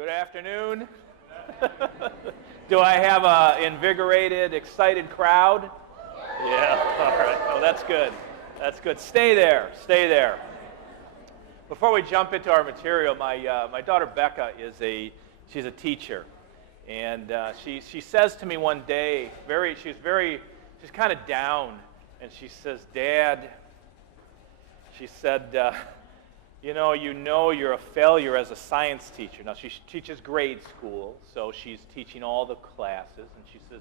Good afternoon. Do I have an invigorated, excited crowd? Yeah, all right. Oh, that's good. That's good. Stay there. Stay there. Before we jump into our material, my daughter Becca she's a teacher, and she says to me one day, she's kind of down, and she says, "Dad," she said, you know you're a failure as a science teacher. Now, she teaches grade school, so she's teaching all the classes, and she says,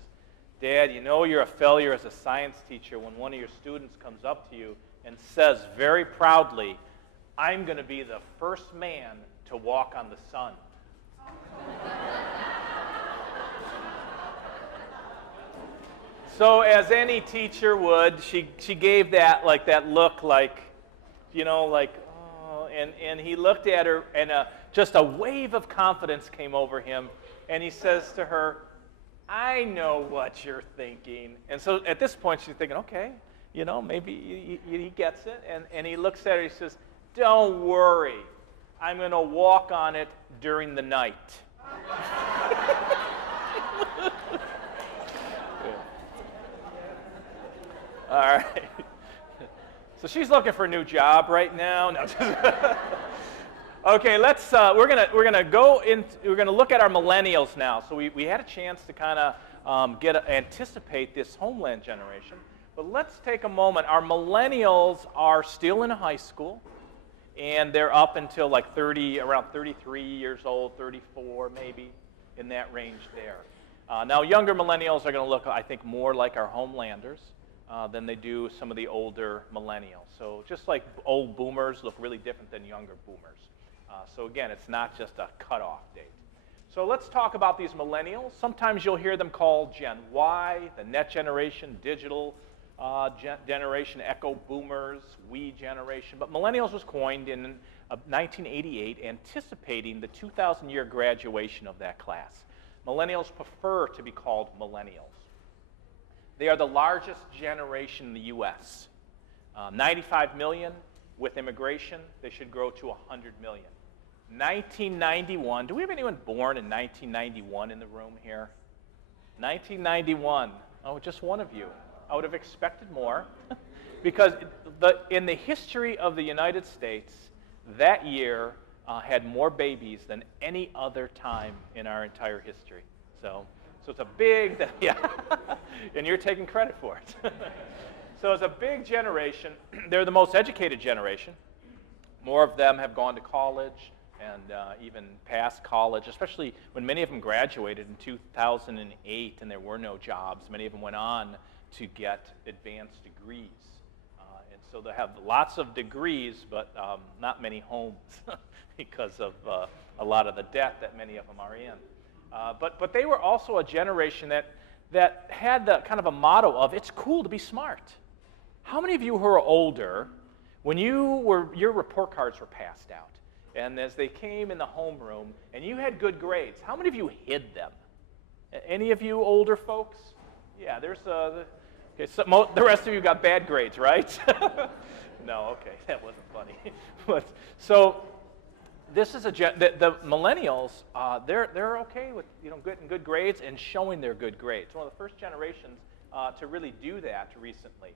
"Dad, you know you're a failure as a science teacher when one of your students comes up to you and says very proudly, 'I'm going to be the first man to walk on the sun.'" So as any teacher would, she gave that look like, and he looked at her, and just a wave of confidence came over him, and he says to her, "I know what you're thinking." And so at this point, she's thinking, okay, maybe he gets it, and he looks at her, he says, "Don't worry, I'm going to walk on it during the night." All right. So she's looking for a new job right now. No, okay, we're gonna look at our millennials now. So we had a chance to kind of anticipate this homeland generation. But let's take a moment. Our millennials are still in high school, and they're up until around 33 years old, 34 maybe, in that range there. Now younger millennials are going to look, I think, more like our homelanders than they do some of the older millennials. So just like old boomers look really different than younger boomers. So again, it's not just a cutoff date. So let's talk about these millennials. Sometimes you'll hear them called Gen Y, the net generation, digital generation, echo boomers, we generation. But millennials was coined in 1988, anticipating the 2,000-year graduation of that class. Millennials prefer to be called millennials. They are the largest generation in the U.S. 95 million. With immigration, they should grow to 100 million. 1991. Do we have anyone born in 1991 in the room here? 1991. Oh, just one of you. I would have expected more. Because in the history of the United States, that year had more babies than any other time in our entire history. So it's a big, yeah, and you're taking credit for it. So it's a big generation. They're the most educated generation. More of them have gone to college and even past college, especially when many of them graduated in 2008 and there were no jobs. Many of them went on to get advanced degrees. And so they have lots of degrees, but not many homes because of a lot of the debt that many of them are in. But they were also a generation that had the kind of a motto of, it's cool to be smart. How many of you who are older, when your report cards were passed out, and as they came in the homeroom, and you had good grades, how many of you hid them? Any of you older folks? Yeah, there's okay, so the rest of you got bad grades, right? No, okay, that wasn't funny. But so this is the millennials. They're okay with getting good grades and showing their good grades. One of the first generations to really do that recently.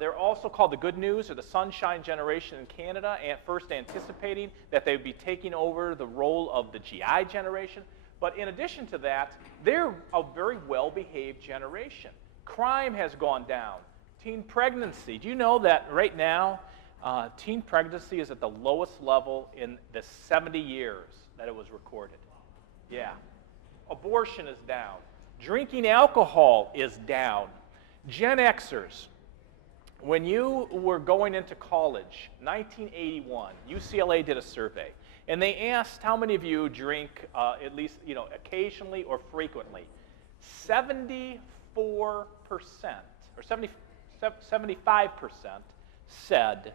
They're also called the good news or the sunshine generation in Canada, and first anticipating that they would be taking over the role of the GI generation. But in addition to that, they're a very well-behaved generation. Crime has gone down. Teen pregnancy. Do you know that right now, teen pregnancy is at the lowest level in the 70 years that it was recorded? Yeah. Abortion is down. Drinking alcohol is down. Gen Xers. When you were going into college, 1981, UCLA did a survey, and they asked how many of you drink at least occasionally or frequently. 74% or 75% said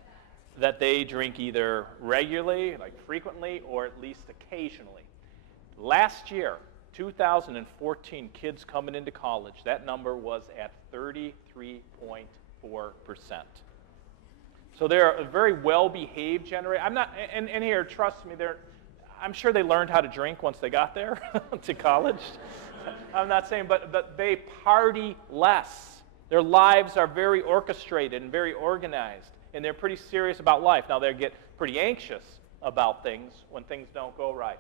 that they drink either regularly, like frequently, or at least occasionally. Last year, 2014, kids coming into college, that number was at 33.4%. So they're a very well-behaved generation. I'm not, and here, trust me, I'm sure they learned how to drink once they got there to college. I'm not saying, but they party less. Their lives are very orchestrated and very organized, and they're pretty serious about life. Now, they get pretty anxious about things when things don't go right.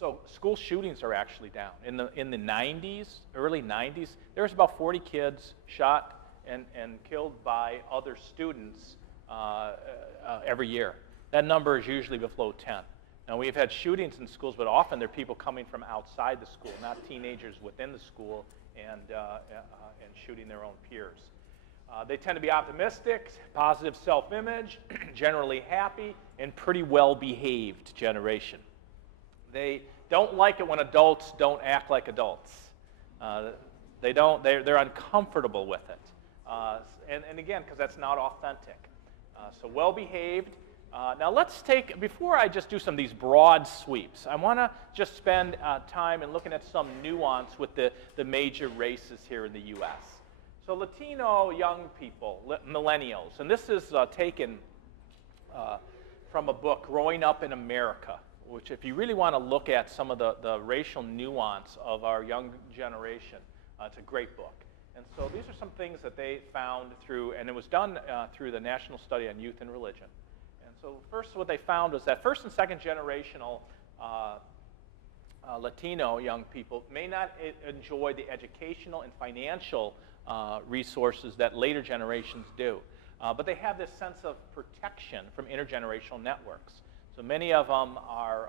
So school shootings are actually down. In the 90s, early 90s, there was about 40 kids shot and killed by other students every year. That number is usually below 10. Now, we've had shootings in schools, but often they're people coming from outside the school, not teenagers within the school, and shooting their own peers. They tend to be optimistic, positive self-image, generally happy, and pretty well-behaved generation. They don't like it when adults don't act like adults. They're uncomfortable with it. And again, because that's not authentic. So well-behaved. Now let's take, before I just do some of these broad sweeps, I want to just spend time in looking at some nuance with the major races here in the U.S. So Latino young people, millennials, and this is taken from a book, Growing Up in America, which if you really want to look at some of the racial nuance of our young generation, it's a great book. And so these are some things that they found through, and it was done through the National Study on Youth and Religion. And so first what they found was that first and second generational Latino young people may not enjoy the educational and financial resources that later generations do. But they have this sense of protection from intergenerational networks. So many of them are,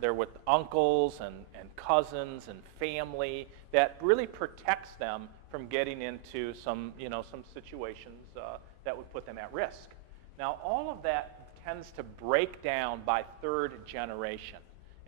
they're with uncles and cousins and family that really protects them from getting into some situations that would put them at risk. Now, all of that tends to break down by third generation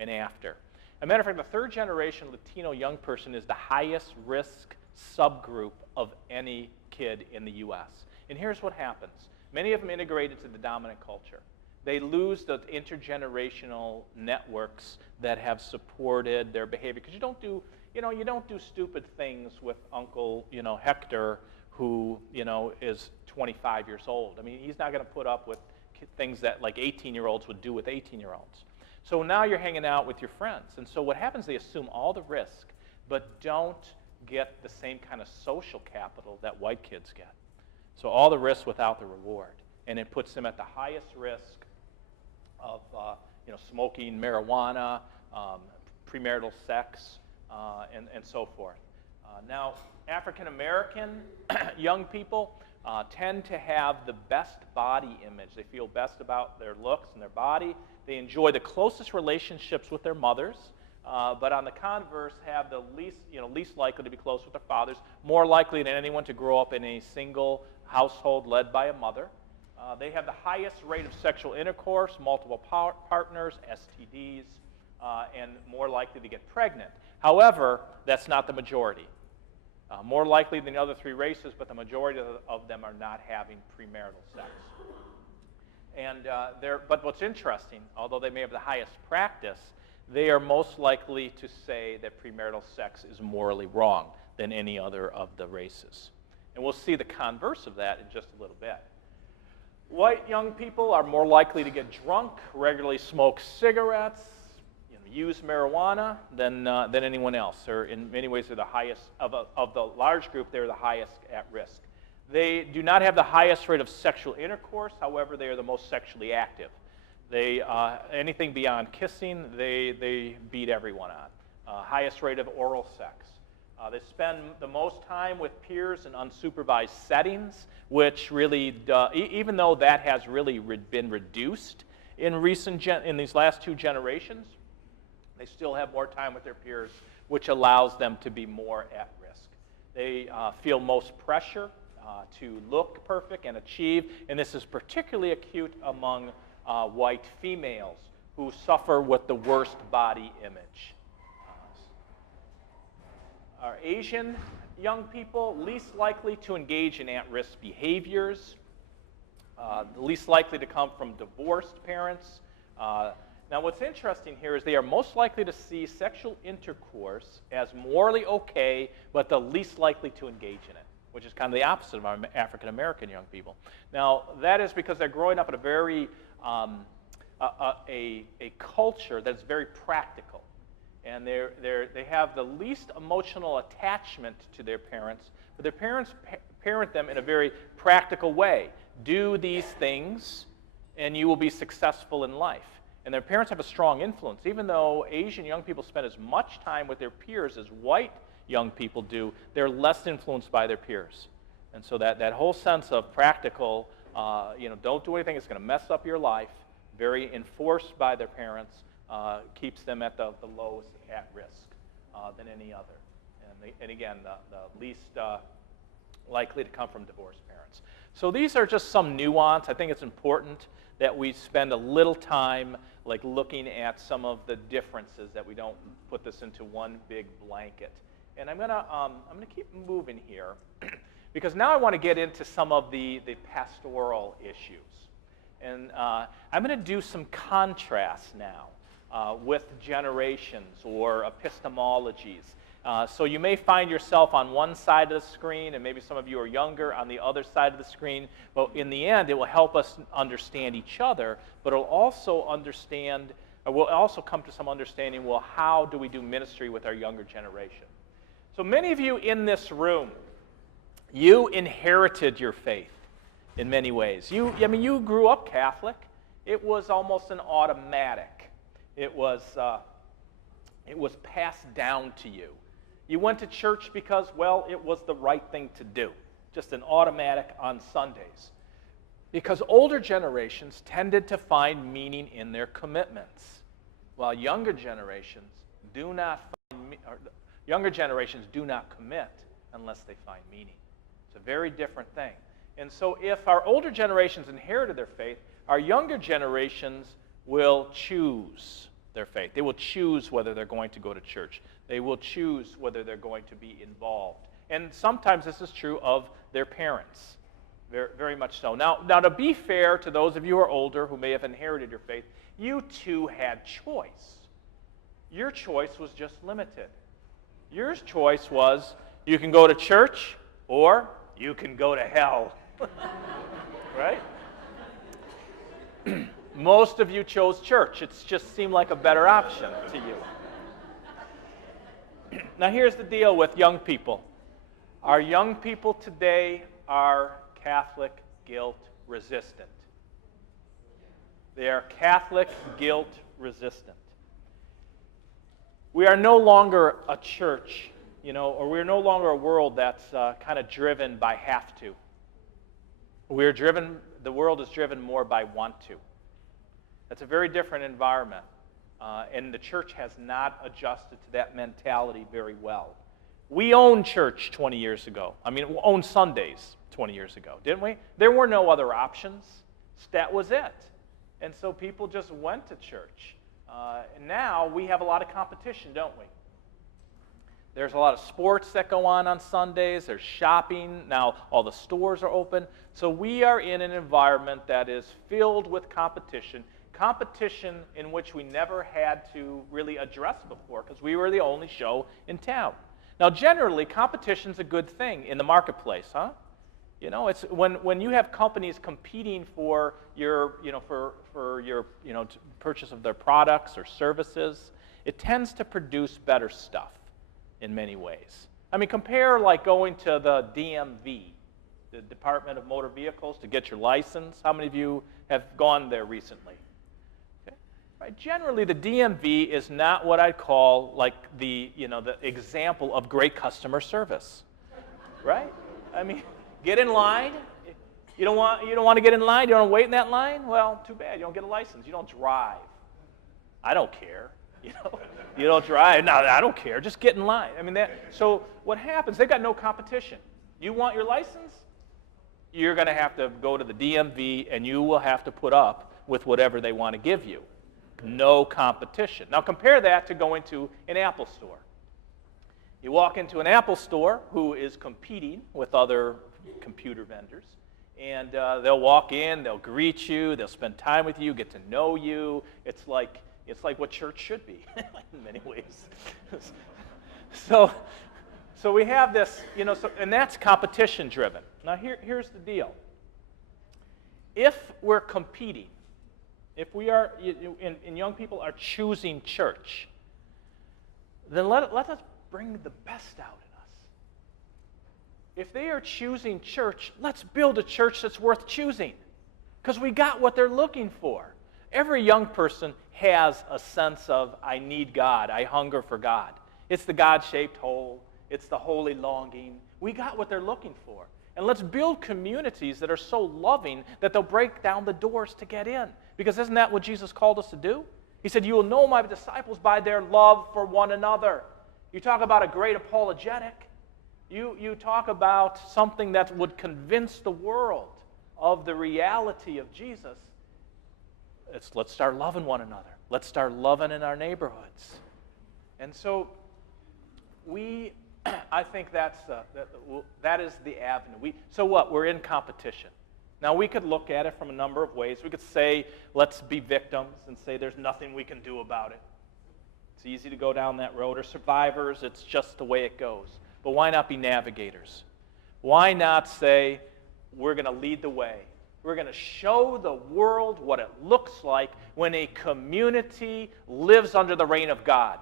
and after. As a matter of fact, the third generation Latino young person is the highest risk subgroup of any kid in the U.S. And here's what happens. Many of them integrate into the dominant culture. They lose the intergenerational networks that have supported their behavior. Because you don't do stupid things with Uncle, Hector, who, is 25 years old. I mean, he's not going to put up with things that like 18-year-olds would do with 18-year-olds. So now you're hanging out with your friends. And so what happens, they assume all the risk, but don't get the same kind of social capital that white kids get. So all the risk without the reward. And it puts them at the highest risk of smoking marijuana, premarital sex, and so forth. Now, African American young people tend to have the best body image. They feel best about their looks and their body. They enjoy the closest relationships with their mothers, but on the converse have the least likely to be close with their fathers, more likely than anyone to grow up in a single household led by a mother. They have the highest rate of sexual intercourse, multiple partners, STDs, and more likely to get pregnant. However, that's not the majority. More likely than the other three races, but the majority of them are not having premarital sex. And but what's interesting, although they may have the highest practice, they are most likely to say that premarital sex is morally wrong than any other of the races. And we'll see the converse of that in just a little bit. White young people are more likely to get drunk, regularly smoke cigarettes, use marijuana than anyone else. Or in many ways, they're the highest of the large group. They're the highest at risk. They do not have the highest rate of sexual intercourse. However, they are the most sexually active. They anything beyond kissing, they beat everyone on. Highest rate of oral sex. They spend the most time with peers in unsupervised settings, which really, even though that has really been reduced in these last two generations, they still have more time with their peers, which allows them to be more at risk. They feel most pressure to look perfect and achieve, and this is particularly acute among white females who suffer with the worst body image. Our Asian young people, least likely to engage in at-risk behaviors, least likely to come from divorced parents. Now, what's interesting here is they are most likely to see sexual intercourse as morally okay, but the least likely to engage in it, which is kind of the opposite of our African American young people. Now, that is because they're growing up in a very a culture that's very practical. And they have the least emotional attachment to their parents, but their parents parent them in a very practical way. Do these things, and you will be successful in life. And their parents have a strong influence. Even though Asian young people spend as much time with their peers as white young people do, they're less influenced by their peers. And so that whole sense of practical, don't do anything that's going to mess up your life, very enforced by their parents, keeps them at the lowest at risk than any other. And again, the least likely to come from divorced parents. So these are just some nuance. I think it's important that we spend a little time looking at some of the differences, that we don't put this into one big blanket. And I'm gonna keep moving here because now I want to get into some of the pastoral issues. And I'm going to do some contrasts now with generations or epistemologies. So you may find yourself on one side of the screen, and maybe some of you are younger on the other side of the screen. But in the end, it will help us understand each other, but we'll also come to some understanding, well, how do we do ministry with our younger generation? So many of you in this room, you inherited your faith in many ways. You grew up Catholic. It was almost an automatic. It was passed down to you. You went to church because, well, it was the right thing to do, just an automatic on Sundays. Because older generations tended to find meaning in their commitments, while younger generations do not commit unless they find meaning. It's a very different thing. And so if our older generations inherited their faith, our younger generations will choose their faith. They will choose whether they're going to go to church. They will choose whether they're going to be involved. And sometimes this is true of their parents, very, very much so. Now, to be fair to those of you who are older who may have inherited your faith, you too had choice. Your choice was just limited. Your choice was you can go to church or you can go to hell. Right? Most of you chose church. It just seemed like a better option to you. Now here's the deal with young people. Our young people today are Catholic guilt resistant. They are Catholic guilt resistant. We are no longer a church, or we're no longer a world that's kind of driven by have to. The world is driven more by want to. That's a very different environment. And the church has not adjusted to that mentality very well. We owned church 20 years ago. We owned Sundays 20 years ago, didn't we? There were no other options. That was it. And so people just went to church. Now we have a lot of competition, don't we? There's a lot of sports that go on Sundays. There's shopping. Now all the stores are open. So we are in an environment that is filled with competition in which we never had to really address before because we were the only show in town. Now, generally, competition's a good thing in the marketplace, huh? It's when you have companies competing for your purchase of their products or services, it tends to produce better stuff in many ways. Compare going to the DMV, the Department of Motor Vehicles, to get your license. How many of you have gone there recently? Right. Generally, the DMV is not what I'd call the example of great customer service, right? Get in line. You don't want to get in line. You don't want to wait in that line. Well, too bad. You don't get a license. You don't drive. I don't care. You don't drive. No, I don't care. Just get in line. So what happens? They've got no competition. You want your license? You're going to have to go to the DMV, and you will have to put up with whatever they want to give you. No competition. Now compare that to going to an Apple store. You walk into an Apple store who is competing with other computer vendors, and they'll walk in, they'll greet you, they'll spend time with you, get to know you. It's like what church should be in many ways. So we have this, and that's competition driven. Now here's the deal. If we're competing if we are, and young people are choosing church, then let us bring the best out in us. If they are choosing church, let's build a church that's worth choosing, because we got what they're looking for. Every young person has a sense of, I need God, I hunger for God. It's the God-shaped hole, it's the holy longing. We got what they're looking for. And let's build communities that are so loving that they'll break down the doors to get in. Because isn't that what Jesus called us to do? He said, you will know my disciples by their love for one another. You talk about a great apologetic. You talk about something that would convince the world of the reality of Jesus. Let's start loving one another. Let's start loving in our neighborhoods. And so I think that is the avenue. So what? We're in competition. Now, we could look at it from a number of ways. We could say, let's be victims and say there's nothing we can do about it. It's easy to go down that road. Or survivors, it's just the way it goes. But why not be navigators? Why not say, we're going to lead the way? We're going to show the world what it looks like when a community lives under the reign of God.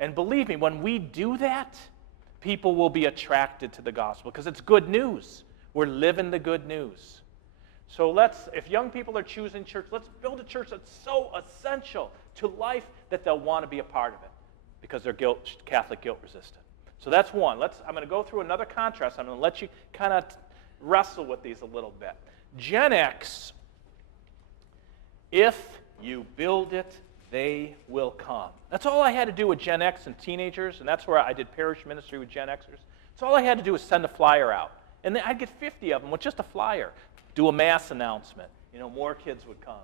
And believe me, when we do that, people will be attracted to the gospel because it's good news. We're living the good news. So if young people are choosing church, let's build a church that's so essential to life that they'll want to be a part of it because they're Catholic guilt resistant. So that's one. I'm going to go through another contrast. I'm going to let you kind of wrestle with these a little bit. Gen X, if you build it, they will come. That's all I had to do with Gen X and teenagers, and that's where I did parish ministry with Gen Xers. So all I had to do was send a flyer out. And then I'd get 50 of them with just a flyer. Do a mass announcement. More kids would come.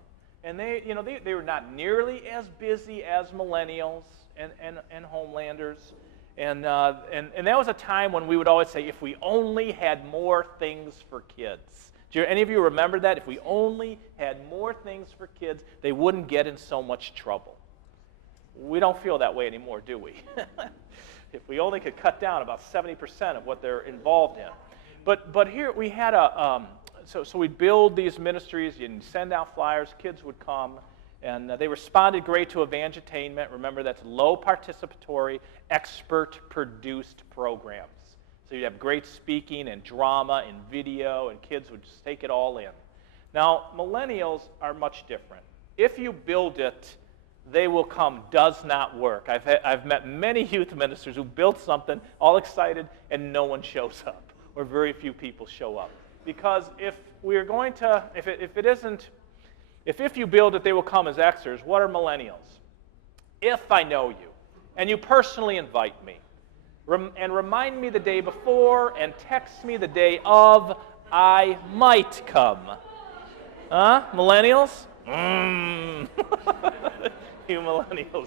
And they were not nearly as busy as millennials and homelanders. And that was a time when we would always say, if we only had more things for kids. Do any of you remember that? If we only had more things for kids, they wouldn't get in so much trouble. We don't feel that way anymore, do we? If we only could cut down about 70% of what they're involved in. But here we had so we'd build these ministries, you'd send out flyers, kids would come, and they responded great to Evangelitainment. Remember, that's low participatory, expert-produced programs. So you'd have great speaking and drama and video, and kids would just take it all in. Now, millennials are much different. If you build it, they will come does not work. I've met many youth ministers who built something all excited and no one shows up, or very few people show up. Because if we're going to, if you build it, they will come as Xers. What are millennials? If I know you, and you personally invite me, and remind me the day before, and text me the day of, I might come. Huh? Millennials? You millennials.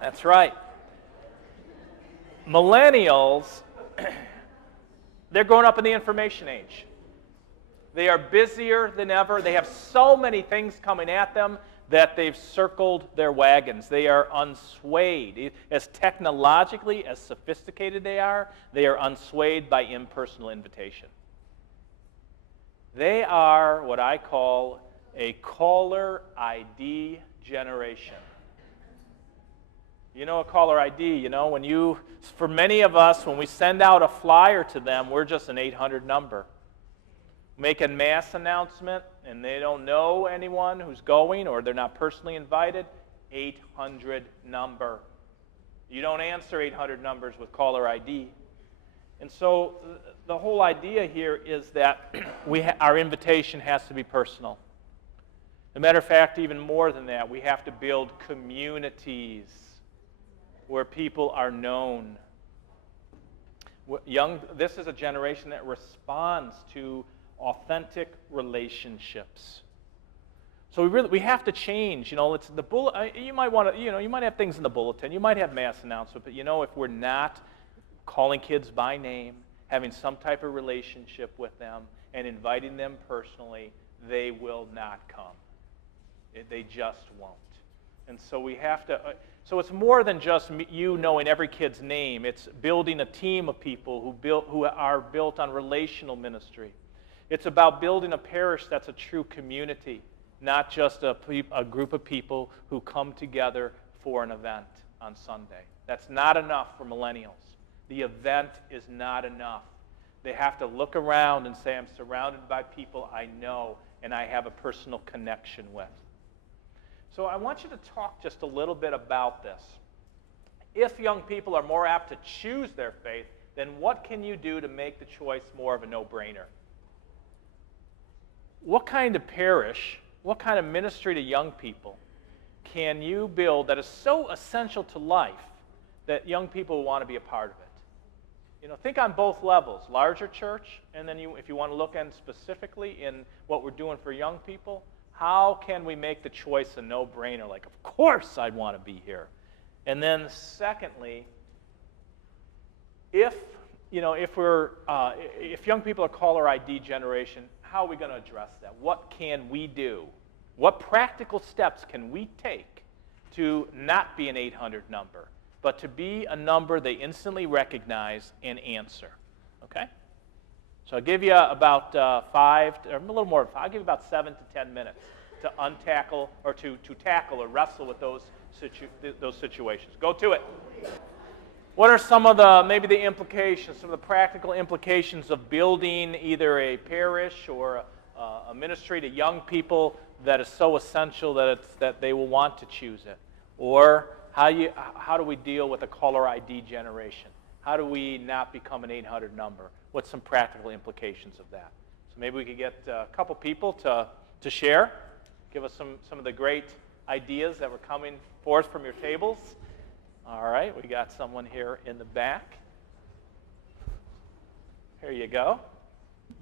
That's right. Millennials, they're growing up in the information age. They are busier than ever. They have so many things coming at them that they've circled their wagons. They are unswayed. As technologically as sophisticated they are unswayed by impersonal invitation. They are what I call a caller ID generation. You know a caller ID, for many of us, when we send out a flyer to them, we're just an 800 number. Make a mass announcement, and they don't know anyone who's going, or they're not personally invited, 800 number. You don't answer 800 numbers with caller ID. And so the whole idea here is that our invitation has to be personal. As a matter of fact, even more than that, we have to build communities where people are known. This is a generation that responds to authentic relationships. So we have to change. It's the you might want to. You might have things in the bulletin. You might have mass announcements. But if we're not calling kids by name, having some type of relationship with them, and inviting them personally, they will not come. They just won't. And so we have to. So it's more than just you knowing every kid's name. It's building a team of people who are built on relational ministry. It's about building a parish that's a true community not just a group of people who come together for an event on Sunday. That's not enough for millennials. The event is not enough. They have to look around and say, I'm surrounded by people I know and I have a personal connection with. So I want you to talk just a little bit about this. If young people are more apt to choose their faith, then what can you do to make the choice more of a no-brainer? What kind of parish, what kind of ministry to young people can you build that is so essential to life that young people want to be a part of it? You know, think on both levels, larger church, and then if you want to look in specifically in what we're doing for young people, how can we make the choice a no-brainer? Like, of course I'd want to be here. And then secondly, if young people are caller ID generation, how are we going to address that? What can we do? What practical steps can we take to not be an 800 number, but to be a number they instantly recognize and answer? Okay? So I'll give you about 5, or a little more than 5, I'll give you about 7 to 10 minutes to untackle or to tackle or wrestle with those situations. Go to it. What are some of maybe the implications, some of the practical implications of building either a parish or a ministry to young people that is so essential that they will want to choose it? Or how do we deal with a caller ID generation? How do we not become an 800 number? What's some practical implications of that? So maybe we could get a couple people to share, give us some of the great ideas that were coming forth from your tables. All right, we got someone here in the back. Here you go.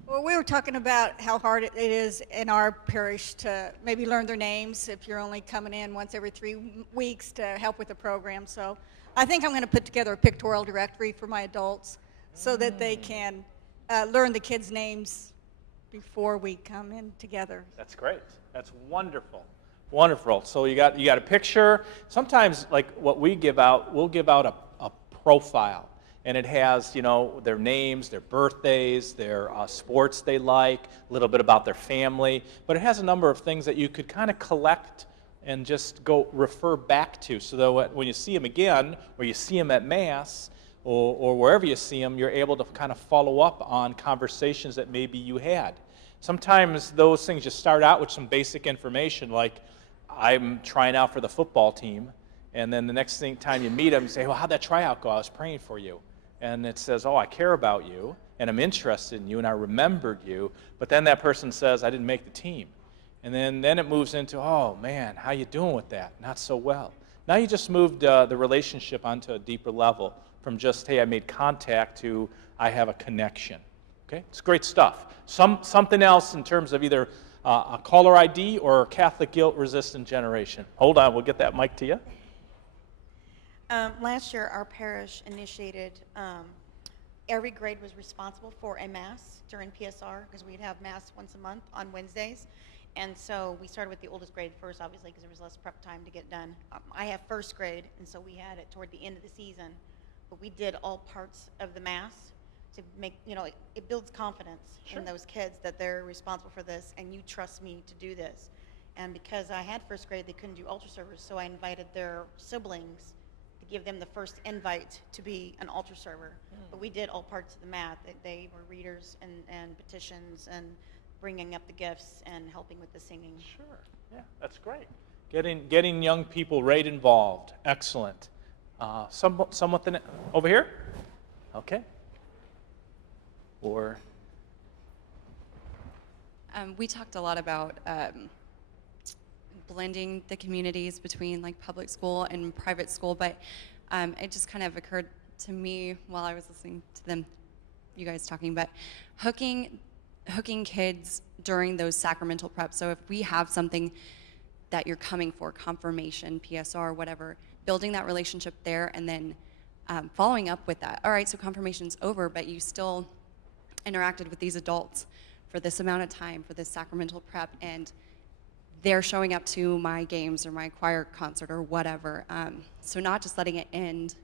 Well, we were talking about how hard it is in our parish to maybe learn their names if you're only coming in once every 3 weeks to help with the program. So I think I'm going to put together a pictorial directory for my adults so that they can learn the kids' names before we come in together. That's great. That's wonderful. Wonderful. So you got a picture. Sometimes, like what we give out, we'll give out a profile, and it has, you know, their names, their birthdays, their sports they like, a little bit about their family, but it has a number of things that you could kind of collect and just go refer back to, so that when you see them again, or you see them at Mass, or wherever you see them, you're able to kind of follow up on conversations that maybe you had. Sometimes those things just start out with some basic information, like I'm trying out for the football team, and then the next time you meet them, you say, well, how'd that tryout go? I was praying for you. And it says, oh, I care about you, and I'm interested in you, and I remembered you. But then that person says, I didn't make the team. And then it moves into, oh, man, how you doing with that? Not so well. Now you just moved the relationship onto a deeper level from just, hey, I made contact, to I have a connection. Okay? It's great stuff. Something else in terms of either a caller ID or Catholic guilt-resistant generation. Hold on, we'll get that mic to you. Last year, our parish initiated, every grade was responsible for a Mass during PSR, because we'd have Mass once a month on Wednesdays. And so we started with the oldest grade first, obviously, because there was less prep time to get done. I have first grade, and so we had it toward the end of the season. But we did all parts of the Mass to make, it builds confidence in those kids that they're responsible for this, and you trust me to do this. And because I had first grade, they couldn't do altar servers, so I invited their siblings to give them the first invite to be an altar server. But we did all parts of the Mass. They were readers and petitions and bringing up the gifts and helping with the singing. Sure, yeah, that's great. Getting young people right involved. Excellent. Someone over here? Okay. Or we talked a lot about blending the communities between like public school and private school, but it just kind of occurred to me while I was listening to you guys talking, but hooking kids during those sacramental preps. So if we have something that you're coming for, confirmation, PSR, whatever, building that relationship there, and then following up with that. All right, so confirmation's over, but you still interacted with these adults for this amount of time, for this sacramental prep, and they're showing up to my games or my choir concert or whatever. So not just letting it end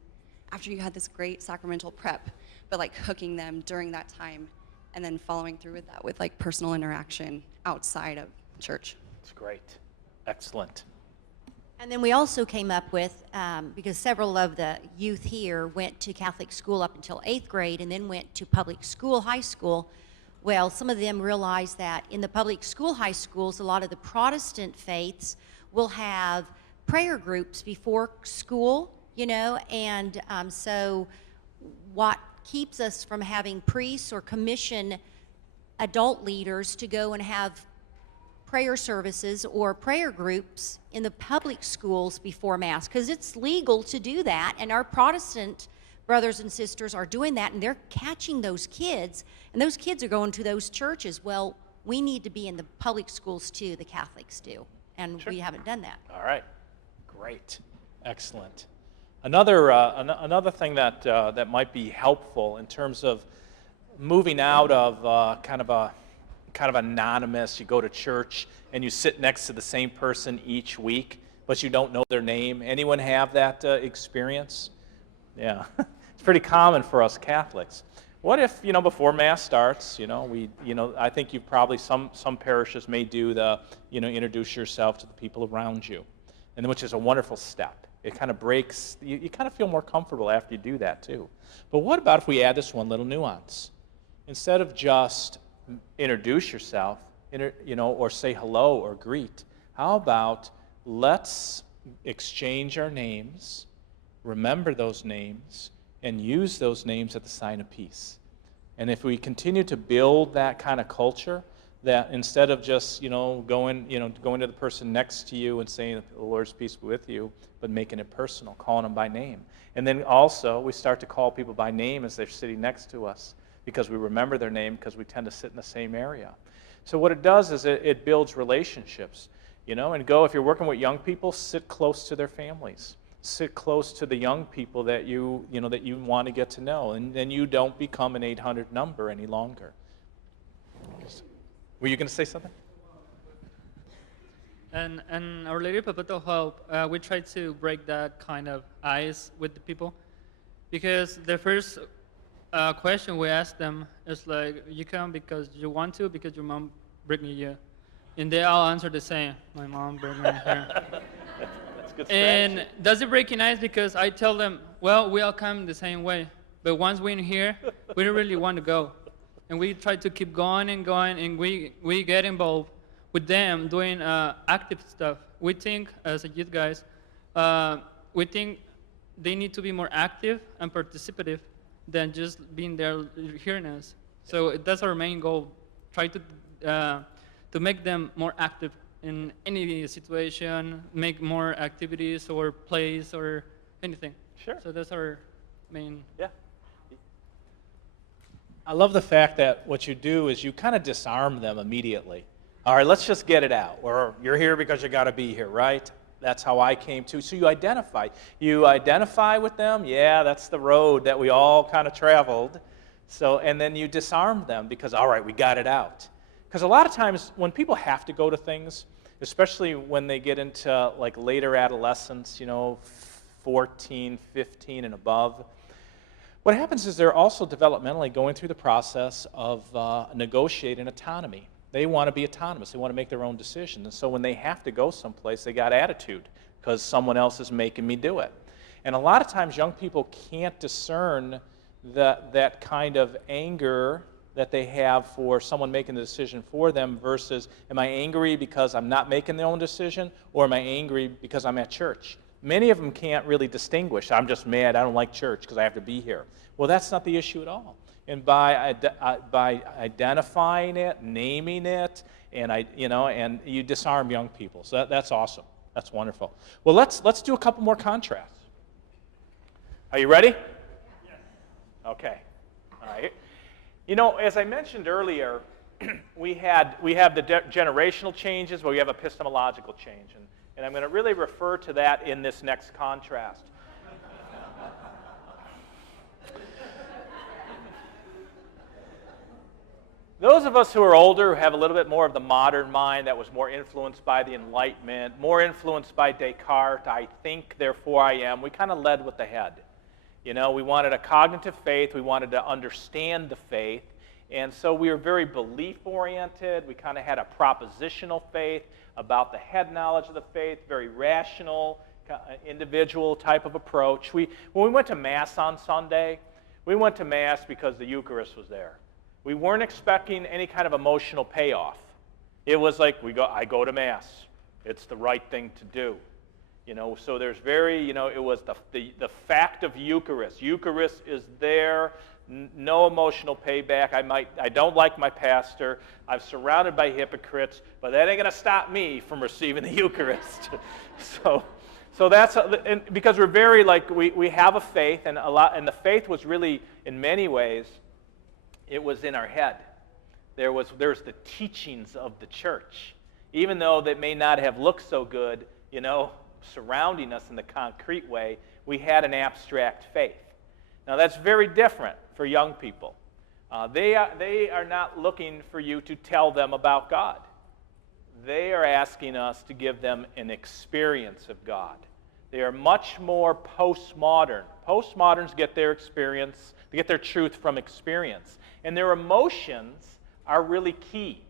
after you had this great sacramental prep, but like hooking them during that time and then following through with that with like personal interaction outside of church. It's great. Excellent. And then we also came up with, because several of the youth here went to Catholic school up until 8th grade and then went to public school, high school. Well, some of them realized that in the public school, high schools, a lot of the Protestant faiths will have prayer groups before school, you know, and so what keeps us from having priests or commission adult leaders to go and have prayer services or prayer groups in the public schools before Mass, because it's legal to do that, and our Protestant brothers and sisters are doing that, and they're catching those kids, and those kids are going to those churches. Well, we need to be in the public schools too, the Catholics do, and Sure. we haven't done that. All right. Great. Excellent. Another thing that might be helpful in terms of moving out of kind of anonymous, you go to church and you sit next to the same person each week, but you don't know their name. Anyone have that experience? Yeah. It's pretty common for us Catholics. What if, you know, before Mass starts, I think you probably, some parishes may do the, introduce yourself to the people around you, and which is a wonderful step. It kind of breaks, you kind of feel more comfortable after you do that too. But what about if we add this one little nuance? Instead of just introduce yourself, or say hello or greet, how about let's exchange our names, remember those names, and use those names at the sign of peace. And if we continue to build that kind of culture, that instead of just going to the person next to you and saying the Lord's peace be with you, but making it personal, calling them by name. And then also we start to call people by name as they're sitting next to us, because we remember their name, because we tend to sit in the same area. So what it does is it builds relationships, and if you're working with young people, sit close to their families. Sit close to the young people that you want to get to know, and then you don't become an 800 number any longer. Were you going to say something? And Our Lady Perpetual Hope, we try to break that kind of ice with the people, because the first question we ask them is like, you come because you want to, because your mom bring you here, and they all answer the same. My mom bring me here. That's good strategy. And does it break ice? Because I tell them, well, we all come the same way, but once we're in here, we don't really want to go, and we try to keep going and going, and we get involved with them doing active stuff. We think, as a youth guys, we think they need to be more active and participative than just being there hearing us. So that's our main goal. Try to make them more active in any situation, make more activities or plays or anything. Sure. So that's our main. Yeah. I love the fact that what you do is you kind of disarm them immediately. All right, let's just get it out. Or you're here because you got to be here, right? That's how I came to. So you identify. You identify with them. Yeah, that's the road that we all kind of traveled. So, and then you disarm them because, all right, we got it out. Because a lot of times when people have to go to things, especially when they get into like later adolescence, 14, 15 and above, what happens is they're also developmentally going through the process of negotiating autonomy. They want to be autonomous. They want to make their own decisions. And so when they have to go someplace, they got attitude because someone else is making me do it. And a lot of times young people can't discern that kind of anger that they have for someone making the decision for them versus, am I angry because I'm not making their own decision, or am I angry because I'm at church? Many of them can't really distinguish. I'm just mad, I don't like church because I have to be here. Well, that's not the issue at all. And by identifying it, naming it, and you disarm young people. So that's awesome. That's wonderful. Well, let's do a couple more contrasts. Are you ready? Yes. Okay. All right. As I mentioned earlier, we have the generational changes, but we have epistemological change, and I'm going to really refer to that in this next contrast. Those of us who are older, who have a little bit more of the modern mind that was more influenced by the Enlightenment, more influenced by Descartes, I think, therefore I am, we kind of led with the head. We wanted a cognitive faith, we wanted to understand the faith, And so we were very belief-oriented. We kind of had a propositional faith about the head knowledge of the faith, very rational, individual type of approach. When we went to Mass on Sunday, we went to Mass because the Eucharist was there. We weren't expecting any kind of emotional payoff. It was like, I go to Mass. It's the right thing to do. So there's it was the fact of Eucharist. Eucharist is there, no emotional payback. I don't like my pastor. I'm surrounded by hypocrites, but that ain't going to stop me from receiving the Eucharist. So that's because we're very we have a faith, and the faith was really, in many ways, it was in our head. There's the teachings of the church, even though they may not have looked so good, surrounding us in the concrete way. We had an abstract faith. Now that's very different for young people. They are not looking for you to tell them about God. They are asking us to give them an experience of God. They are much more postmodern. Postmoderns get their experience, they get their truth from experience. And their emotions are really key.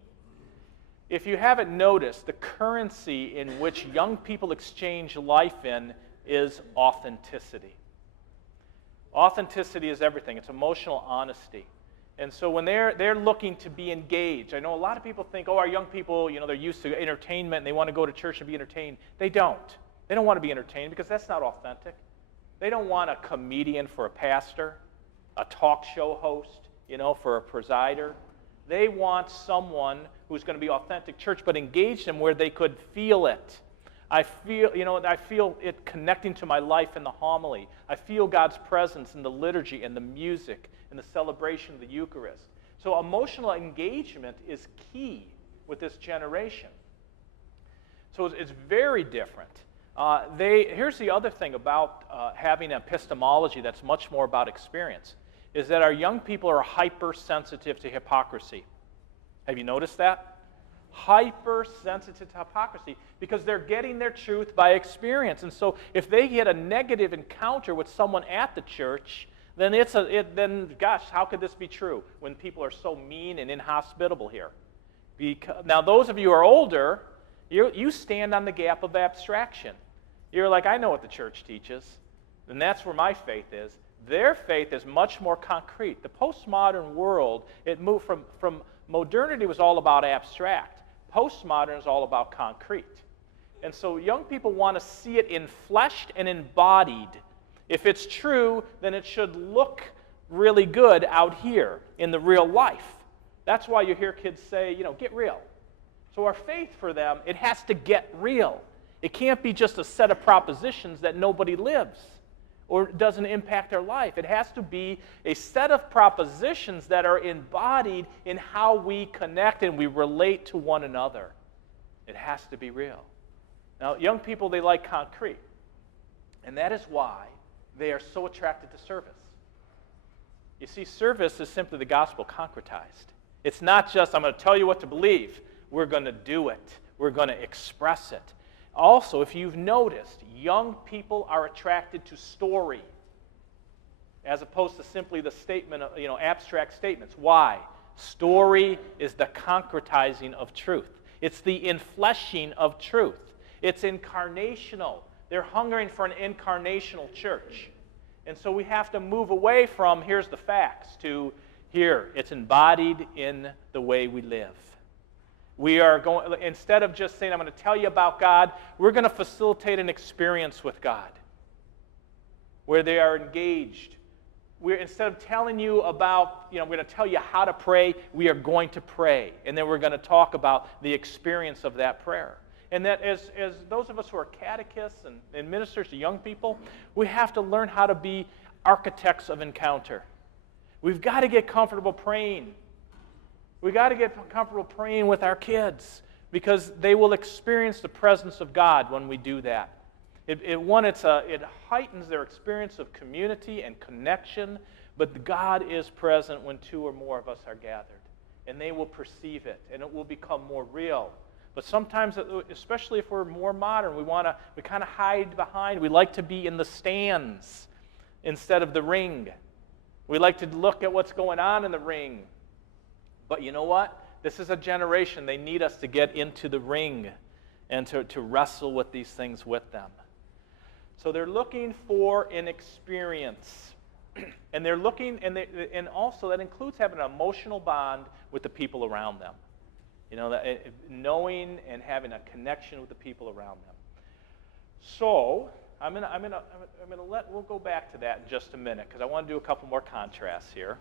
If you haven't noticed, the currency in which young people exchange life in is authenticity. Authenticity is everything. It's emotional honesty. And so when they're looking to be engaged, I know a lot of people think, our young people, they're used to entertainment and they want to go to church and be entertained. They don't. They don't want to be entertained because that's not authentic. They don't want a comedian for a pastor, a talk show host, for a presider. They want someone who's going to be authentic church, but engage them where they could feel it. I feel it connecting to my life in the homily. I feel God's presence in the liturgy and the music and the celebration of the Eucharist. So emotional engagement is key with this generation. So it's very different. Here's the other thing about having epistemology that's much more about experience, is that our young people are hypersensitive to hypocrisy. Have you noticed that? Hypersensitive to hypocrisy, because they're getting their truth by experience. And so if they get a negative encounter with someone at the church, then gosh, how could this be true when people are so mean and inhospitable here? Now, those of you who are older, you stand on the gap of abstraction. You're like, I know what the church teaches, and that's where my faith is. Their faith is much more concrete. The postmodern world, it moved from modernity was all about abstract. Postmodern is all about concrete. And so young people want to see it enfleshed and embodied. If it's true, then it should look really good out here in the real life. That's why you hear kids say, get real. So our faith for them, it has to get real. It can't be just a set of propositions that nobody lives or doesn't impact their life. It has to be a set of propositions that are embodied in how we connect and we relate to one another. It has to be real. Now, young people, they like concrete. And that is why they are so attracted to service. You see, service is simply the gospel concretized. It's not just, I'm going to tell you what to believe. We're going to do it. We're going to express it. Also, if you've noticed, young people are attracted to story as opposed to simply the statement of, abstract statements. Why? Story is the concretizing of truth. It's the infleshing of truth. It's incarnational. They're hungering for an incarnational church. And so we have to move away from here's the facts to here, it's embodied in the way we live. We are going, instead of just saying, I'm going to tell you about God, we're going to facilitate an experience with God where they are engaged. Instead of telling you about, we're going to tell you how to pray, we are going to pray. And then we're going to talk about the experience of that prayer. And that as those of us who are catechists and ministers to young people, we have to learn how to be architects of encounter. We've got to get comfortable praying. We've got to get comfortable praying with our kids because they will experience the presence of God when we do that. It heightens their experience of community and connection, but God is present when two or more of us are gathered. And they will perceive it, and it will become more real. But sometimes, especially if we're more modern, we kind of hide behind. We like to be in the stands instead of the ring. We like to look at what's going on in the ring But you know what? This is a generation, they need us to get into the ring and to wrestle with these things with them. So they're looking for an experience. And they're looking, and also that includes having an emotional bond with the people around them. You know, knowing and having a connection with the people around them. So we'll go back to that in just a minute because I want to do a couple more contrasts here.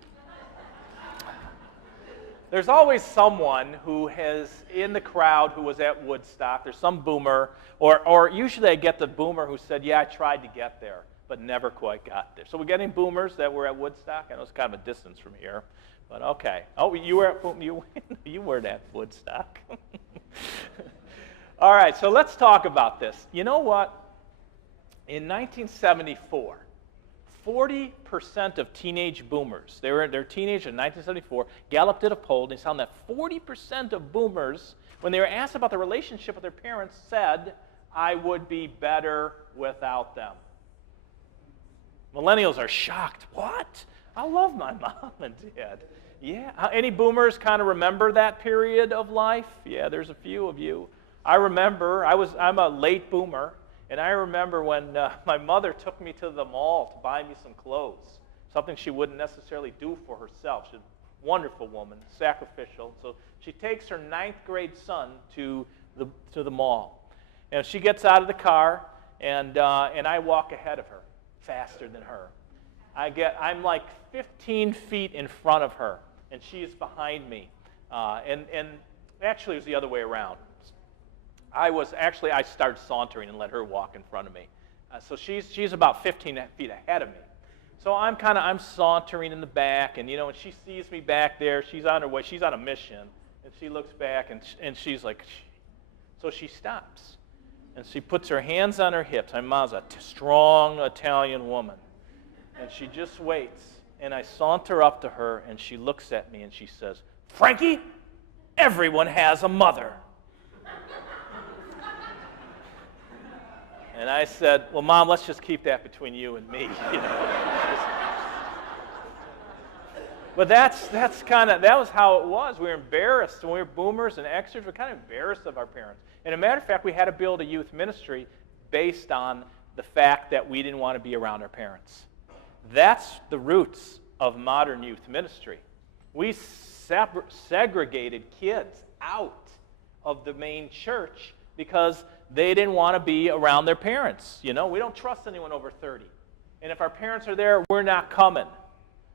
There's always someone who has in the crowd who was at Woodstock. There's some boomer, or usually I get the boomer who said, "Yeah, I tried to get there, but never quite got there." So we're getting boomers that were at Woodstock. I know it's kind of a distance from here, but okay. Oh, you were at you were at Woodstock. All right, so let's talk about this. You know what? In 1974. 40% of teenage boomers, they're teenagers in 1974, Gallup did a poll, and they found that 40% of boomers, when they were asked about their relationship with their parents, said, "I would be better without them." Millennials are shocked. What? I love my mom and dad. Yeah. Any boomers kind of remember that period of life? Yeah, there's a few of you. I remember, I'm a late boomer. And I remember when my mother took me to the mall to buy me some clothes, something she wouldn't necessarily do for herself. She's a wonderful woman, sacrificial. So she takes her 9th grade son to the mall. And she gets out of the car, and I walk ahead of her, faster than her. I'm like 15 feet in front of her, and she is behind me. And actually, it was the other way around. I started sauntering and let her walk in front of me. So she's about 15 feet ahead of me. So I'm sauntering in the back, and when she sees me back there, she's on her way, she's on a mission, and she looks back, and she's like, so she stops, and she puts her hands on her hips. My mom's a strong Italian woman, and she just waits, and I saunter up to her, and she looks at me, and she says, "Frankie, everyone has a mother." And I said, "Well, Mom, let's just keep that between you and me." But that was how it was. We were embarrassed when we were boomers and Xers. We're kind of embarrassed of our parents. And as a matter of fact, we had to build a youth ministry based on the fact that we didn't want to be around our parents. That's the roots of modern youth ministry. We segregated kids out of the main church because they didn't want to be around their parents. We don't trust anyone over 30. And if our parents are there, we're not coming.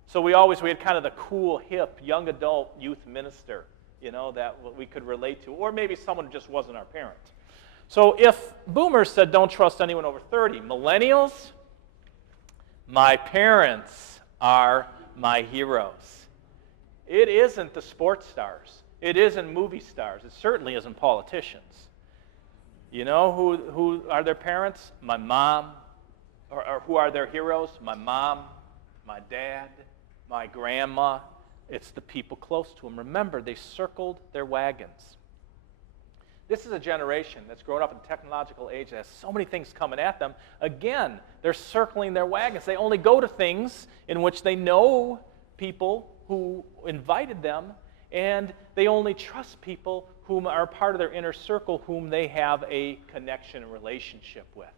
So we had kind of the cool, hip, young adult youth minister, that we could relate to. Or maybe someone who just wasn't our parent. So if boomers said don't trust anyone over 30, millennials, my parents are my heroes. It isn't the sports stars. It isn't movie stars. It certainly isn't politicians. You know who are their parents? My mom. Or who are their heroes? My mom, my dad, my grandma. It's the people close to them. Remember, they circled their wagons. This is a generation that's grown up in the technological age that has so many things coming at them. Again, they're circling their wagons. They only go to things in which they know people who invited them, and they only trust people whom are part of their inner circle, whom they have a connection and relationship with.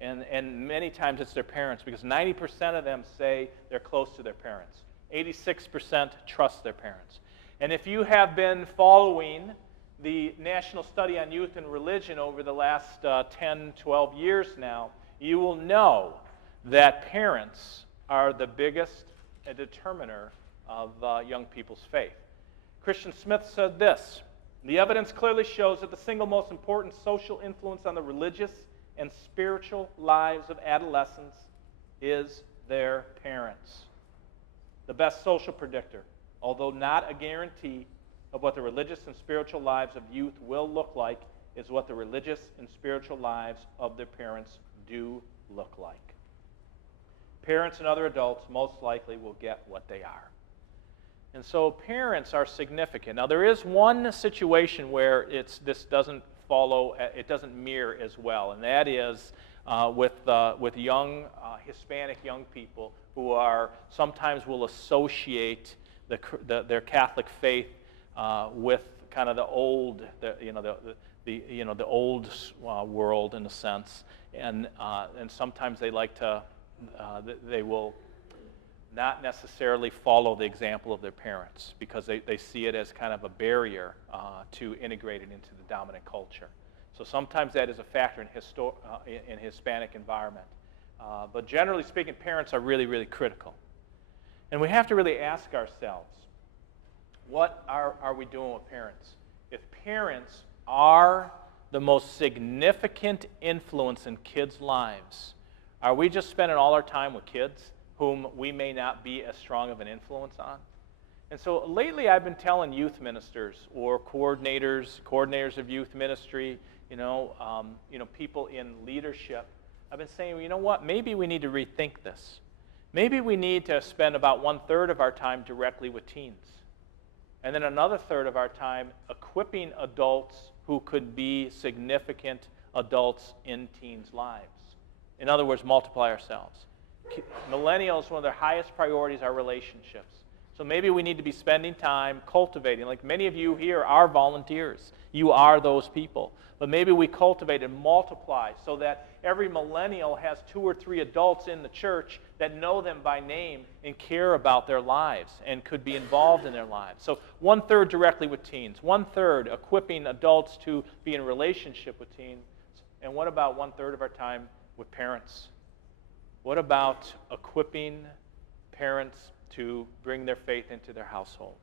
And many times it's their parents, because 90% of them say they're close to their parents. 86% trust their parents. And if you have been following the National Study on Youth and Religion over the last 10, 12 years now, you will know that parents are the biggest determiner of young people's faith. Christian Smith said this: "The evidence clearly shows that the single most important social influence on the religious and spiritual lives of adolescents is their parents. The best social predictor, although not a guarantee of what the religious and spiritual lives of youth will look like, is what the religious and spiritual lives of their parents do look like. Parents and other adults most likely will get what they are." And so parents are significant. Now, there is one situation where this doesn't follow, it doesn't mirror as well, and that is with young Hispanic young people who sometimes will associate their Catholic faith with kind of the old, the old world in a sense, and sometimes they like to, they will not necessarily follow the example of their parents because they see it as kind of a barrier to integrate it into the dominant culture. So sometimes that is a factor in Hispanic environment. But generally speaking, parents are really, really critical. And we have to really ask ourselves, what are we doing with parents? If parents are the most significant influence in kids' lives, are we just spending all our time with kids whom we may not be as strong of an influence on? And so lately I've been telling youth ministers or coordinators of youth ministry, people in leadership, I've been saying, you know what, maybe we need to rethink this. Maybe we need to spend about 1/3 of our time directly with teens. And then another third of our time equipping adults who could be significant adults in teens' lives. In other words, multiply ourselves. Millennials, one of their highest priorities are relationships. So maybe we need to be spending time cultivating. Like many of you here are volunteers. You are those people. But maybe we cultivate and multiply so that every millennial has 2 or 3 adults in the church that know them by name and care about their lives and could be involved in their lives. So 1/3 directly with teens, 1/3 equipping adults to be in relationship with teens. And what about 1/3 of our time with parents? What about equipping parents to bring their faith into their household?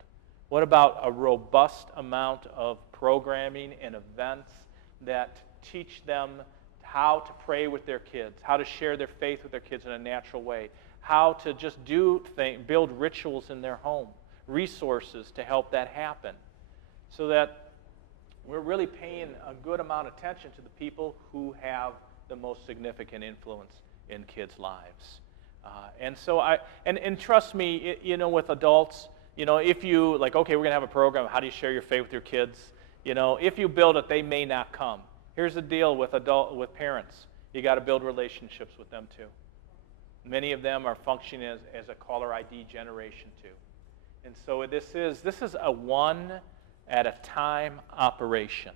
What about a robust amount of programming and events that teach them how to pray with their kids, how to share their faith with their kids in a natural way, how to just build rituals in their home, resources to help that happen, so that we're really paying a good amount of attention to the people who have the most significant influence in kids' lives. And trust me, with adults, if you, like, okay, we're going to have a program, how do you share your faith with your kids? If you build it, they may not come. Here's the deal with parents. You got to build relationships with them too. Many of them are functioning as a caller ID generation too. And so this is a one-at-a-time operation.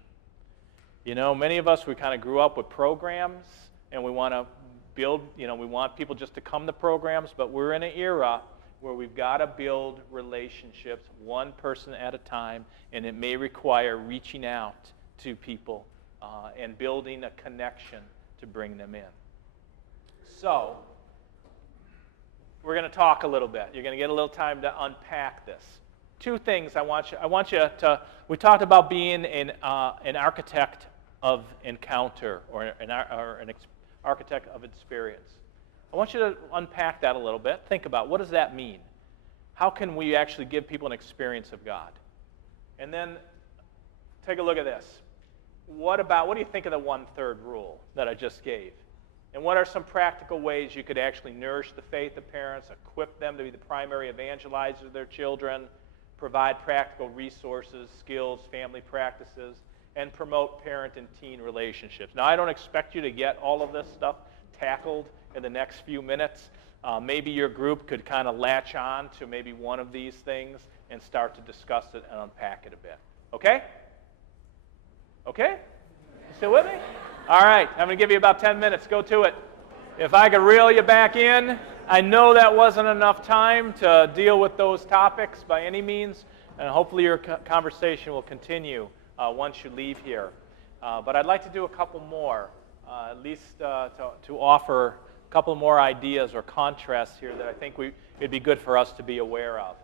Many of us, we kind of grew up with programs, and we want to build, we want people just to come to programs, but we're in an era where we've got to build relationships one person at a time, and it may require reaching out to people and building a connection to bring them in. So, we're going to talk a little bit. You're going to get a little time to unpack this. 2 things I want you to, we talked about being an architect of encounter or an architect of experience. I want you to unpack that a little bit. Think about, what does that mean? How can we actually give people an experience of God? And then take a look at this. What do you think of the 1/3 rule that I just gave? And what are some practical ways you could actually nourish the faith of parents, equip them to be the primary evangelizers of their children, provide practical resources, skills, family practices, and promote parent and teen relationships? Now, I don't expect you to get all of this stuff tackled in the next few minutes. Maybe your group could kind of latch on to maybe one of these things and start to discuss it and unpack it a bit. Okay? Okay? You still with me? All right, I'm going to give you about 10 minutes. Go to it. If I could reel you back in, I know that wasn't enough time to deal with those topics by any means, and hopefully your conversation will continue once you leave here. But I'd like to do a couple more, at least to offer a couple more ideas or contrasts here that I think it'd be good for us to be aware of.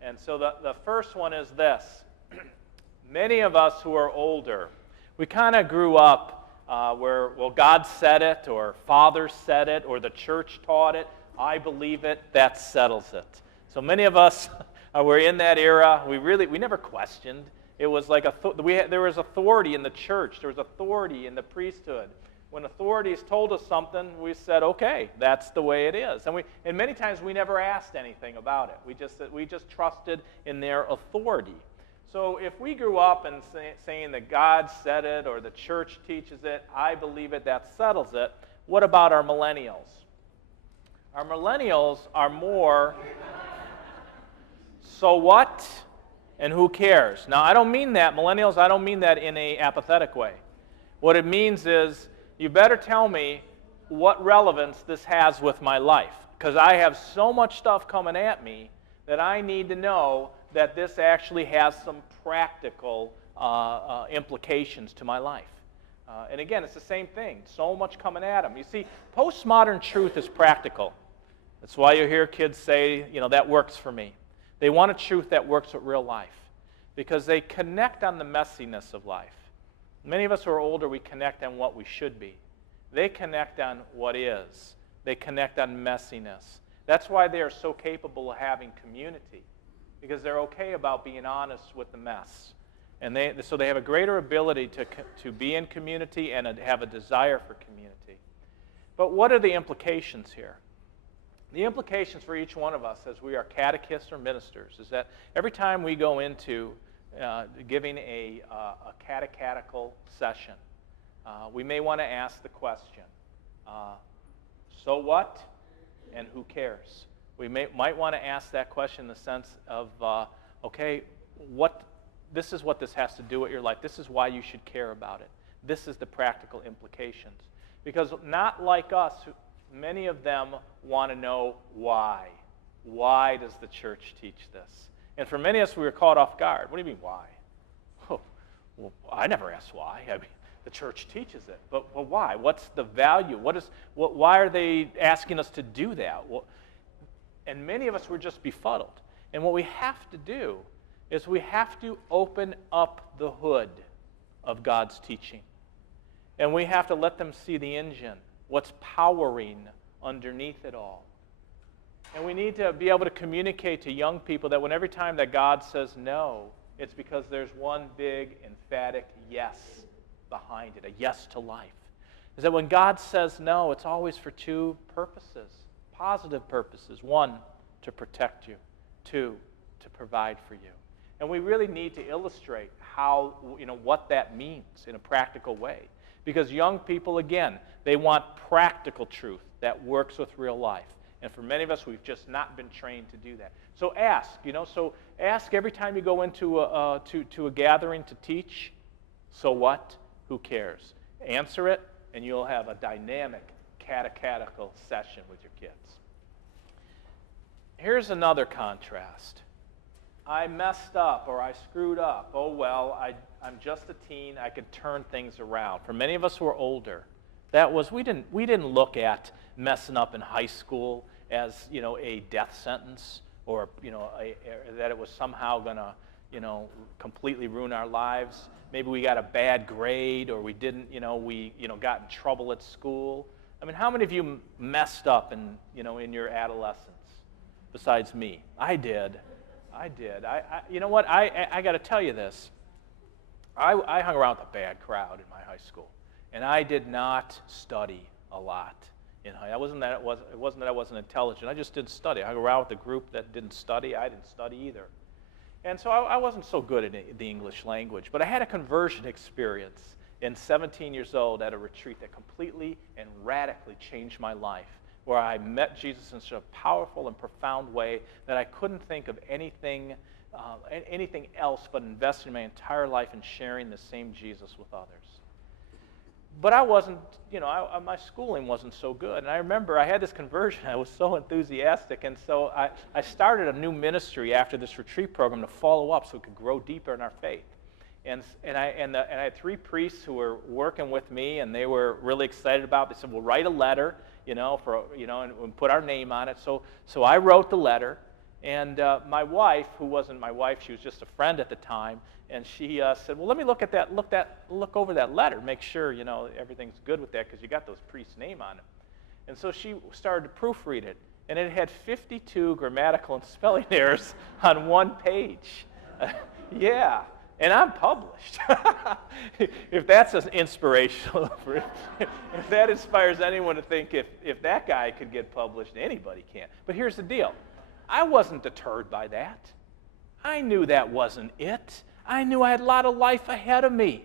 And so the first one is this. Many of us who are older, we kind of grew up where, well, God said it, or Father said it, or the church taught it, I believe it, that settles it. So many of us were in that era. We never questioned. It was like there was authority in the church. There was authority in the priesthood. When authorities told us something, we said, okay, that's the way it is. And many times we never asked anything about it. We just trusted in their authority. So if we grew up and saying that God said it or the church teaches it, I believe it, that settles it, what about our millennials? Our millennials are more So what? And who cares? Now, I don't mean that, millennials, I don't mean that in an apathetic way. What it means is, you better tell me what relevance this has with my life, because I have so much stuff coming at me that I need to know that this actually has some practical implications to my life. And again, it's the same thing. So much coming at them. You see, postmodern truth is practical. That's why you hear kids say, that works for me. They want a truth that works with real life because they connect on the messiness of life. Many of us who are older, we connect on what we should be. They connect on what is. They connect on messiness. That's why they are so capable of having community, because they're okay about being honest with the mess. And so they have a greater ability to be in community and have a desire for community. But what are the implications here? The implications for each one of us as we are catechists or ministers is that every time we go into giving a catechetical session, we may want to ask the question, so what and who cares? We might want to ask that question in the sense of, okay, this is what this has to do with your life. This is why you should care about it. This is the practical implications. Because not like us, many of them want to know why. Why does the church teach this? And for many of us, we were caught off guard. What do you mean, why? Oh, well, I never asked why. I mean, the church teaches it. But why? What's the value? Why are they asking us to do that? And many of us were just befuddled. And what we have to do is we have to open up the hood of God's teaching. And we have to let them see the engine, what's powering underneath it all. And we need to be able to communicate to young people that every time that God says no, it's because there's one big, emphatic yes behind it, a yes to life. Is that when God says no, it's always for two purposes, positive purposes. One, to protect you. Two, to provide for you. And we really need to illustrate how, what that means in a practical way. Because young people, again, they want practical truth that works with real life. And for many of us, we've just not been trained to do that. So ask, ask every time you go into to a gathering to teach, so what? Who cares? Answer it, and you'll have a dynamic catechetical session with your kids. Here's another contrast. I messed up or I screwed up. Oh, well, I'm just a teen. I could turn things around. For many of us who are older, we didn't look at messing up in high school as, a death sentence or, that it was somehow going to, completely ruin our lives. Maybe we got a bad grade or we didn't, we got in trouble at school. I mean, how many of you messed up in your adolescence besides me? I did. You know what? I got to tell you this. I hung around with a bad crowd in my high school, and I did not study a lot in high. It wasn't that I wasn't intelligent. I just didn't study. I hung around with a group that didn't study. I didn't study either, and so I wasn't so good at the English language. But I had a conversion experience in 17 years old at a retreat that completely and radically changed my life, where I met Jesus in such a powerful and profound way that I couldn't think of anything else but investing my entire life in sharing the same Jesus with others. But I wasn't, my schooling wasn't so good. And I remember I had this conversion. I was so enthusiastic. And so I started a new ministry after this retreat program to follow up so we could grow deeper in our faith. And I had 3 priests who were working with me, and they were really excited about it. They said, "We'll write a letter, and put our name on it." So I wrote the letter, and my wife, who wasn't my wife, she was just a friend at the time, and she said, "Well, let me look over that letter, make sure everything's good with that because you got those priests' name on it." And so she started to proofread it, and it had 52 grammatical and spelling errors on one page. Yeah. And I'm published. If that's as inspirational, if that inspires anyone to think if that guy could get published, anybody can. But here's the deal. I wasn't deterred by that. I knew that wasn't it. I knew I had a lot of life ahead of me.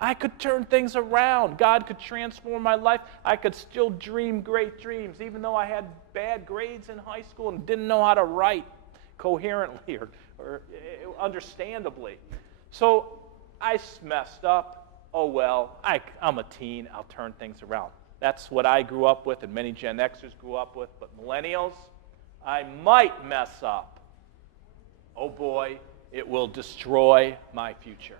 I could turn things around. God could transform my life. I could still dream great dreams, even though I had bad grades in high school and didn't know how to write. coherently or understandably. So I messed up. Oh, well, I'm a teen. I'll turn things around. That's what I grew up with and many Gen Xers grew up with. But millennials, I might mess up. Oh, boy, it will destroy my future.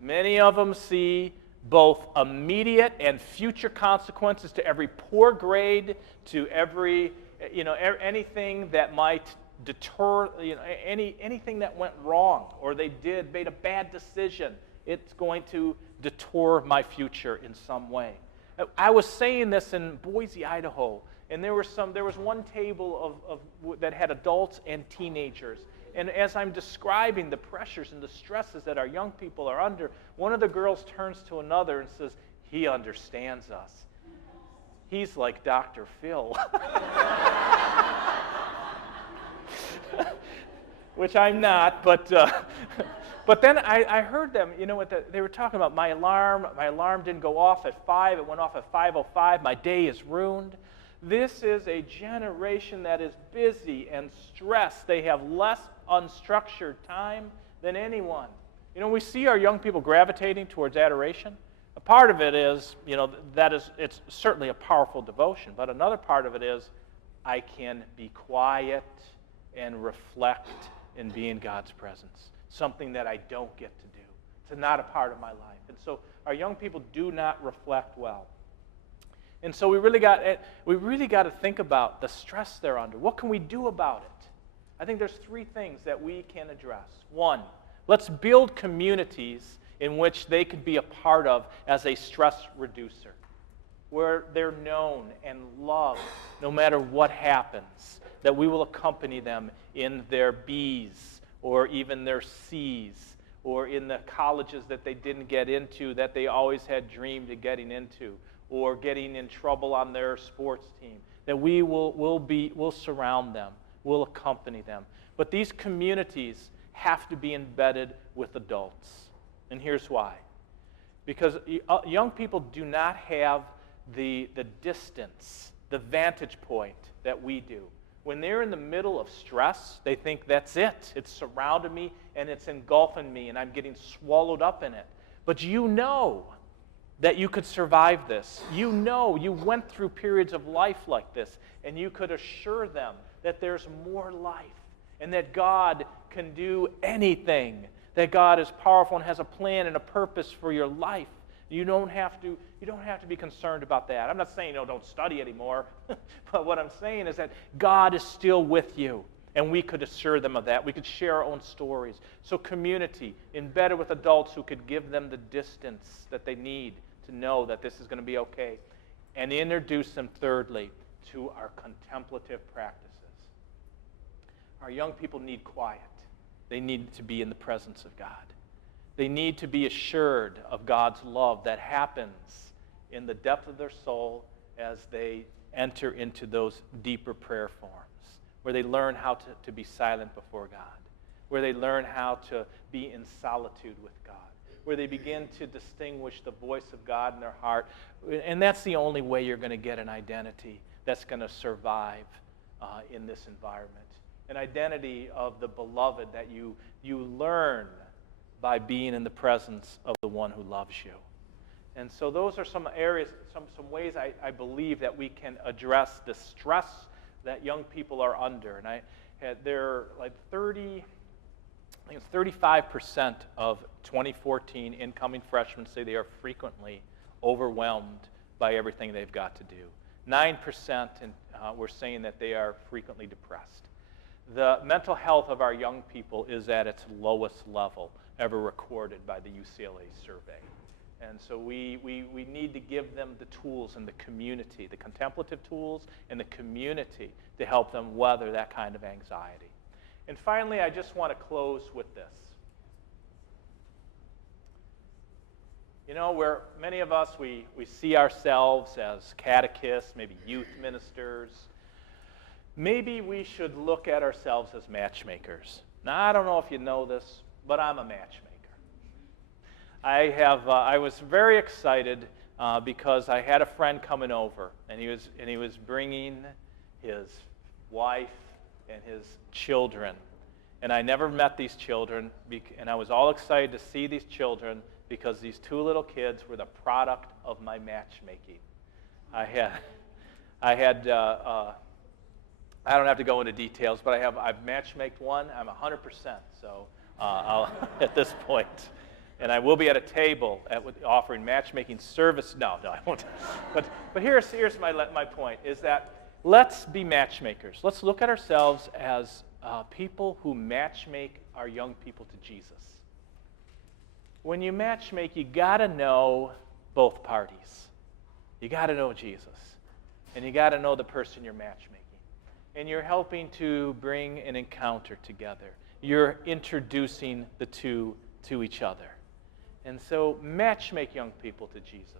Many of them see both immediate and future consequences to every poor grade, to every, anything that might deter, anything that went wrong or they made a bad decision. It's going to detour my future in some way. I was saying this in Boise, Idaho, and there was one table that had adults and teenagers. And as I'm describing the pressures and the stresses that our young people are under, one of the girls turns to another and says, "He understands us. He's like Dr. Phil." Which I'm not, but then I heard them, they were talking about my alarm didn't go off at 5, it went off at 5:05, my day is ruined. This is a generation that is busy and stressed. They have less unstructured time than anyone. We see our young people gravitating towards adoration. A part of it is, it's certainly a powerful devotion, but another part of it is I can be quiet and reflect and be in God's presence, something that I don't get to do. It's not a part of my life. And so our young people do not reflect well. And so we really got to think about the stress they're under. What can we do about it? I think there's 3 things that we can address. 1, let's build communities in which they could be a part of as a stress reducer, where they're known and loved no matter what happens, that we will accompany them in their B's or even their C's or in the colleges that they didn't get into that they always had dreamed of getting into, or getting in trouble on their sports team, that we'll surround them, we'll accompany them. But these communities have to be embedded with adults. And here's why. Because young people do not have the distance, the vantage point that we do. When they're in the middle of stress, they think that's it. It's surrounded me and it's engulfing me and I'm getting swallowed up in it. But you know that you could survive this. You know you went through periods of life like this, and you could assure them that there's more life and that God can do anything, that God is powerful and has a plan and a purpose for your life. You don't have to be concerned about that. I'm not saying don't study anymore, but what I'm saying is that God is still with you, and we could assure them of that. We could share our own stories. So community, embedded with adults who could give them the distance that they need to know that this is going to be okay, and introduce them, thirdly, to our contemplative practices. Our young people need quiet. They need to be in the presence of God. They need to be assured of God's love that happens in the depth of their soul as they enter into those deeper prayer forms, where they learn how to be silent before God, where they learn how to be in solitude with God, where they begin to distinguish the voice of God in their heart. And that's the only way you're going to get an identity that's going to survive in this environment. An identity of the beloved that you learn by being in the presence of the one who loves you. And so those are some areas, some ways I believe that we can address the stress that young people are under. And there are like 35% of 2014 incoming freshmen say they are frequently overwhelmed by everything they've got to do. 9% were saying that they are frequently depressed. The mental health of our young people is at its lowest level ever recorded by the UCLA survey. And so we need to give them the tools and the community, the contemplative tools and the community to help them weather that kind of anxiety. And finally, I just want to close with this. Where many of us, we see ourselves as catechists, maybe youth ministers. Maybe we should look at ourselves as matchmakers. Now, I don't know if you know this, but I'm a matchmaker. I was very excited because I had a friend coming over, and he was bringing his wife and his children. And I never met these children, and I was all excited to see these children because these two little kids were the product of my matchmaking. I don't have to go into details, but I've matchmaked one. I'm 100%, so I'll at this point. And I will be at a table offering matchmaking service. No, I won't. But here's my point, is that let's be matchmakers. Let's look at ourselves as people who matchmake our young people to Jesus. When you matchmake, you got to know both parties. You got to know Jesus, and you got to know the person you're matchmaking. And you're helping to bring an encounter together. You're introducing the two to each other. And so matchmake young people to Jesus.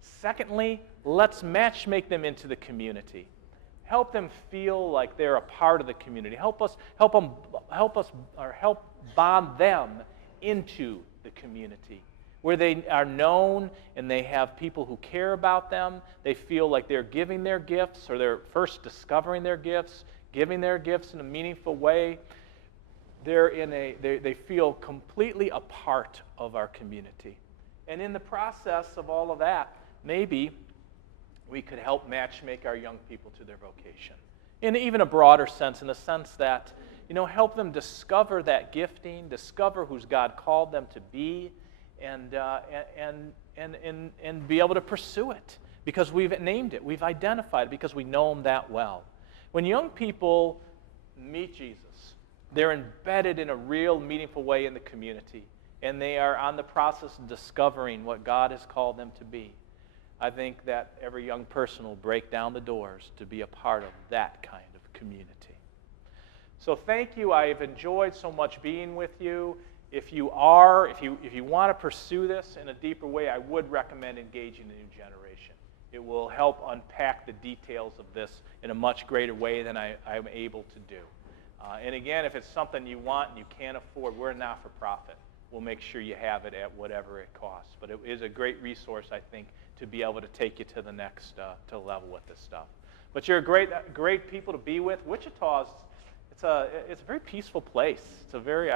Secondly, let's matchmake them into the community. Help them feel like they're a part of the community. Help bond them into the community, where they are known and they have people who care about them. They feel like they're giving their gifts, or they're first discovering their gifts, giving their gifts in a meaningful way. They feel completely a part of our community. And in the process of all of that, maybe we could help matchmake our young people to their vocation. In even a broader sense, in the sense that, help them discover that gifting, discover who God called them to be, and be able to pursue it because we've named it, we've identified it, because we know them that well. When young people meet Jesus, they're embedded in a real, meaningful way in the community, and they are on the process of discovering what God has called them to be. I think that every young person will break down the doors to be a part of that kind of community. So thank you. I have enjoyed so much being with you. If you want to pursue this in a deeper way, I would recommend engaging the new generation. It will help unpack the details of this in a much greater way than I'm able to do. And again, if it's something you want and you can't afford, we're a not-for-profit. We'll make sure you have it at whatever it costs. But it is a great resource, I think, to be able to take you to the next to level with this stuff. But you're great people to be with. Wichita it's a very peaceful place. It's a very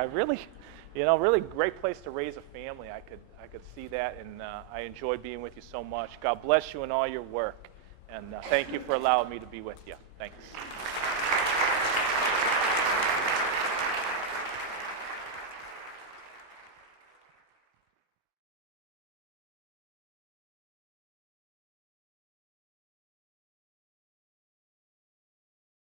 really great place to raise a family. I could see that, and I enjoyed being with you so much. God bless you in all your work, and thank you for allowing me to be with you. Thanks.